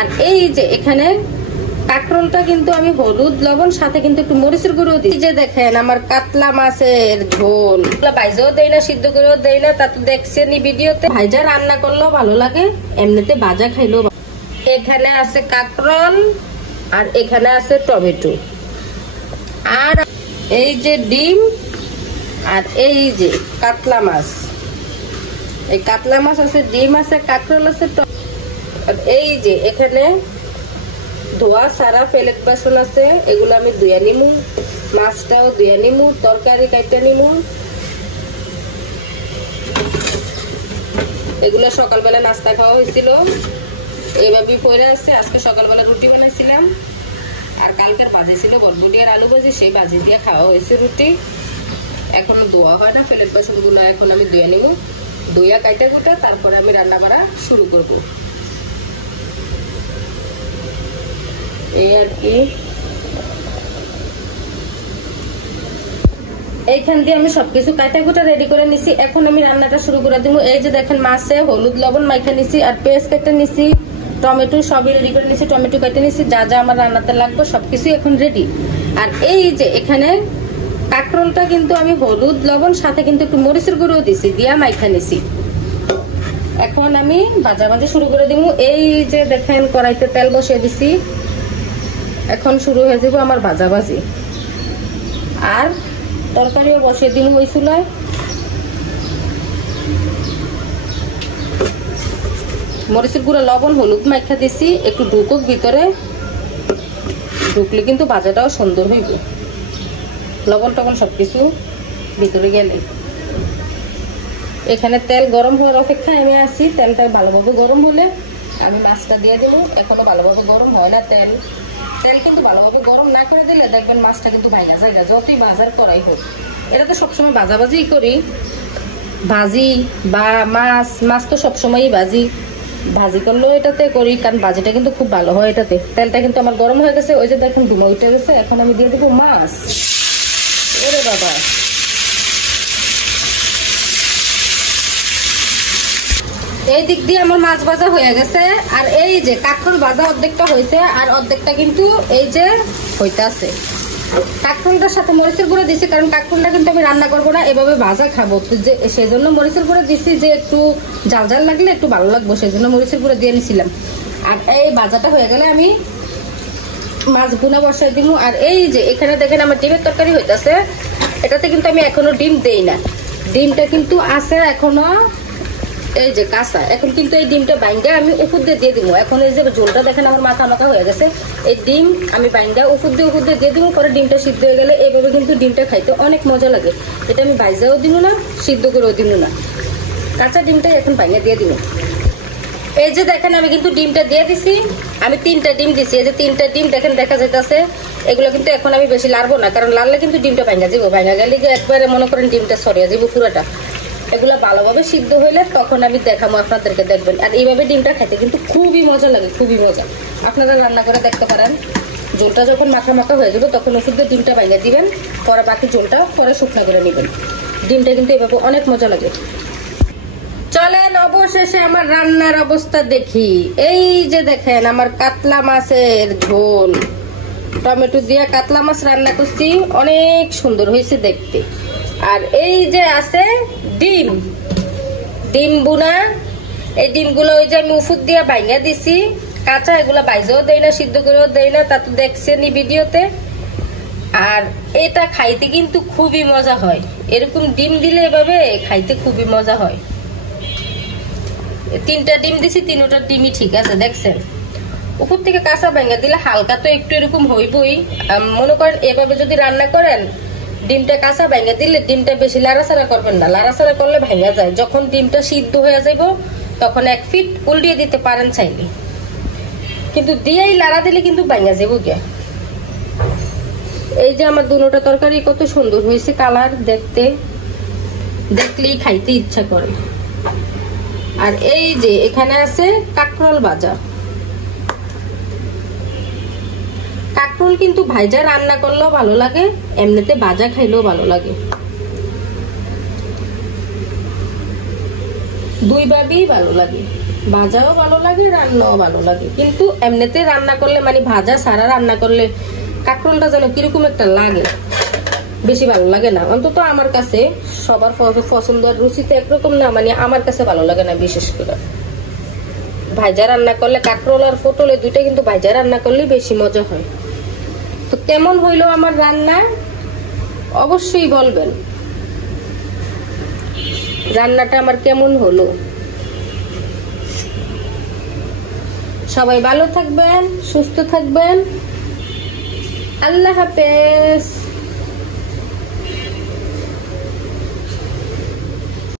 আর এই যে এখানে কাঁকরোলটা কিন্তু আমি হলুদ লবণ সাথে কিন্তু একটু মরিচের গুঁড়ো দিই। যে দেখেন আমার কাতলা মাছের ঝোল, ভাইজাও দেয় না, সিদ্ধ করেও দেয় না, তা তো দেখছেন ভিডিওতে। ভাইজা রান্না করলেও ভালো লাগে, এমনিতে ভাজা খাইলেও। এখানে আছে কাঁকরোল আর এখানে আছে টমেটো আর এই যে ডিম আর এই যে কাতলা মাছ। এই কাতলা মাছ আছে, ডিম আছে, কাঁকরোল আছে, আর এই যে এখানে ধোয়া সারা প্লেট বাসন আছে, এগুলো আমি ধুয়ে নিমু, মাছটাও ধুয়ে নিমু, তরকারি কাটতে নিমু। এগুলো সকালবেলা নাস্তা খাওয়া হয়েছিল, এইভাবে পরে আসছে। আজকে সকালবেলা রুটি বানাইছিলাম আর কালকের ভাজি ছিল বরবটি আর আলু ভাজি, সেই ভাজি দিয়ে খাওয়া হয়েছে রুটি। এখনো ধোয়া হয় না প্লেট বাসন গুলো, এখন আমি ধুয়ে নিমু, ধুইয়া কাইটা গুটা তারপরে আমি রান্না করা শুরু করব। এই আর কি, এইখান দিয়ে আমি সবকিছু কাটা কুটা রেডি করে নিছি। এখন আমি রান্নাটা শুরু করে দিব। এই যে দেখেন মাছে হলুদ লবণ মাইখা নিছি আর পেঁয়াজ কেটে নিছি, টমেটো সবই রেডি করে নিছি, টমেটো কেটে নিছি, যা যা আমার রান্নাতে লাগবে সবকিছু এখন রেডি। আর এই যে এখানে কাঁকরোলটা কিন্তু আমি হলুদ লবণ সাথে কিন্তু একটু মরিচের গুঁড়ো দিছি, দিয়া মাইখা নিছি। এখন আমি ভাজাভাজি শুরু করে দিব। এই যে দেখেন কড়াইতে তেল বসিয়ে দিছি, এখন শুরু হয়ে যাব আমার ভাজাভাজি। আর তরকারিও বসিয়ে দিব ওই চুলায়। মরিচের গুঁড়া লবণ হলুদ মাইখা দিছি, একটু ঢুকুক ভিতরে, ঢুকলে কিন্তু ভাজাটাও সুন্দর হইবে, লবণ টবণ সবকিছু ভিতরে গেলে। এখানে তেল গরম হওয়ার অপেক্ষায় আমি আছি। তেলটা ভালোভাবে গরম হলে আমি মাছটা দিয়ে দেবো। এখনো ভালোভাবে গরম হয় না তেল, তেল কিন্তু ভালোভাবে গরম না করে দিলে দেখবেন মাছটা কিন্তু ভাজা যায়, যতই বাজার করাই হোক। এটা তো সবসময় ভাজাভাজি করি, ভাজি বা মাছ তো সবসময়ই ভাজি করলেও এটাতে করি, কারণ ভাজিটা কিন্তু খুব ভালো হয় এটাতে। তেলটা কিন্তু আমার গরম হয়ে গেছে, ওই যে দেখেন ধুমা উঠে গেছে। এখন আমি দিয়ে দেবো মাছ। ওরে বাবা, এই দিক দিয়ে আমার মাছ ভাজা হয়ে গেছে। আর এই যে কাঁকরোল ভাজা অর্ধেকটা হয়েছে আর অর্ধেকটা কিন্তু এই যে হইতে আছে। কাঁকরোলটার সাথে মরিচের গুঁড়ো দিছি, কারণ কাঁকরোলটা কিন্তু আমি রান্না করবো না, এভাবে ভাজা খাবো, যে সেই জন্য মরিচের গুঁড়ো দিছি, যে একটু ঝাল ঝাল লাগলে একটু ভালো লাগবো, সেই জন্য মরিচের গুঁড়ো দিয়ে নিছিলাম। আর এই ভাজাটা হয়ে গেলে আমি মাছ ভুনা বসাই দিব। আর এই যে এখানে দেখেন আমার ডিমের তরকারি হইতেছে, এটাতে কিন্তু আমি এখনো ডিম দেই না, ডিমটা কিন্তু আছে এখনো এই যে কাঁচা। এখন কিন্তু এই ডিমটা বাইঙ্গা আমি উপর দিয়ে দিব। এখন এই যে ঝোলটা দেখেন আমার মাথা মাথা হয়ে গেছে, এই ডিম আমি বাইঙ্গা উপর দিয়ে দিয়ে দিব। পরে ডিমটা সিদ্ধ হয়ে গেলে এইভাবে কিন্তু ডিমটা খাইতে অনেক মজা লাগে। এটা আমি বাইজাও দিব না, সিদ্ধ করেও দিব না, কাঁচা ডিমটা এখন বাইঙ্গা দিয়ে দিব। এই যে দেখেন আমি কিন্তু ডিমটা দিয়ে দিছি, আমি 3টা ডিম দিছি। এই যে 3টা ডিম দেখেন দেখা যাইতেছে। এগুলো কিন্তু এখন আমি বেশি লাড়বো না, কারণ লাড়লে কিন্তু ডিমটা ভাঙ্গা যাবো, ভাঙ্গা গেলে যে একবারে মনে করেন ডিমটা সরিয়ে যাবো পুরোটা। এগুলা ভালোভাবে সিদ্ধ হইলে তখন আমি দেখাবো আপনাদেরকে, দেখবেন। আর এইভাবে ডিমটা খেতে কিন্তু খুবই মজা লাগে, খুবই মজা। আপনারা রান্না করে দেখতে পারেন। ঝোলটা যখন মাখা মাখা হয়ে যাবে তখন ওষুধ দিয়ে ডিমটা ভাঙ্গা দিবেন, পরে বাকি ঝোলটা পরে শুকনা করে নেবেন। ডিমটা কিন্তু এভাবে অনেক মজা লাগে। চলেন অবশেষে আমার রান্নার অবস্থা দেখি। এই যে দেখেন আমার কাতলা মাছের ঝোল, টমেটো দিয়ে কাতলা মাছ রান্না করছি, অনেক সুন্দর হয়েছে দেখতে। আর এই যে আছে ডিম বুনা, এই ডিমগুলো ওই যে আমি উফুর দিয়ে ভাঙা দিছি, কাঁচা, এগুলা বাইজেও দেয় না, সিদ্ধ করেও দেয় না, তা তো দেখছেন ভিডিওতে। আর এটা খাইতে কিন্তু খুবই মজা হয়, এরকম ডিম দিলে এভাবে খাইতে খুবই মজা হয়। 3টা ডিম দিছি, 3টা ডিমই ঠিক আছে, দেখছেন। উপর থেকে কাঁচা ভাঙা দিলে হালকা তো একটু এরকম হইবই। মনে করেন এভাবে যদি রান্না করেন, ডিমটা কাঁচা ভাঙা দিলে ডিমটা বেশি লাড়াচাড়া করবেন না, লাড়াচাড়া করলে ভাঙা যায়। যখন ডিমটা সিদ্ধ হয়ে যাব তখন 1 ফিট উল্টিয়ে দিতে পারেন চাইলে, কিন্তু দিয়েই লাড়া দিলে কিন্তু ভাঙা যাবো গে। এই যে আমার দুটোটা তরকারি কত সুন্দর হয়েছে, কালার দেখলেই খাইতে ইচ্ছা করে। আর এই যে এখানে আছে কাঁকরোল ভাজা। কাঁকরোল কিন্তু ভাজা রান্না করলেও ভালো লাগে, এমনিতে ভাজা খাইলেও ভালো লাগে। দুইভাবেই ভালো লাগে, ভাজাও ভালো লাগে রান্নাও ভালো লাগে। কিন্তু এমনিতে রান্না করলে মানে ভাজা ছাড়া রান্না করলে কাঁকরোলটা যেন কিরকম একটা লাগে, বেশি ভালো লাগে না। অন্তত আমার কাছে, সবার পছন্দ আর রুচিতে একরকম না, মানে আমার কাছে ভালো লাগে না। বিশেষ করে ভাজা রান্না করলে, কাঁকরোল আর পটলে দুইটা কিন্তু ভাজা রান্না করলে বেশি মজা হয়। তো কেমন হইলো আমার রান্না অবশ্যই বলবেন, রান্নাটা আমার কেমন হলো। সবাই ভালো থাকবেন, সুস্থ থাকবেন। আল্লাহ হাফেজ।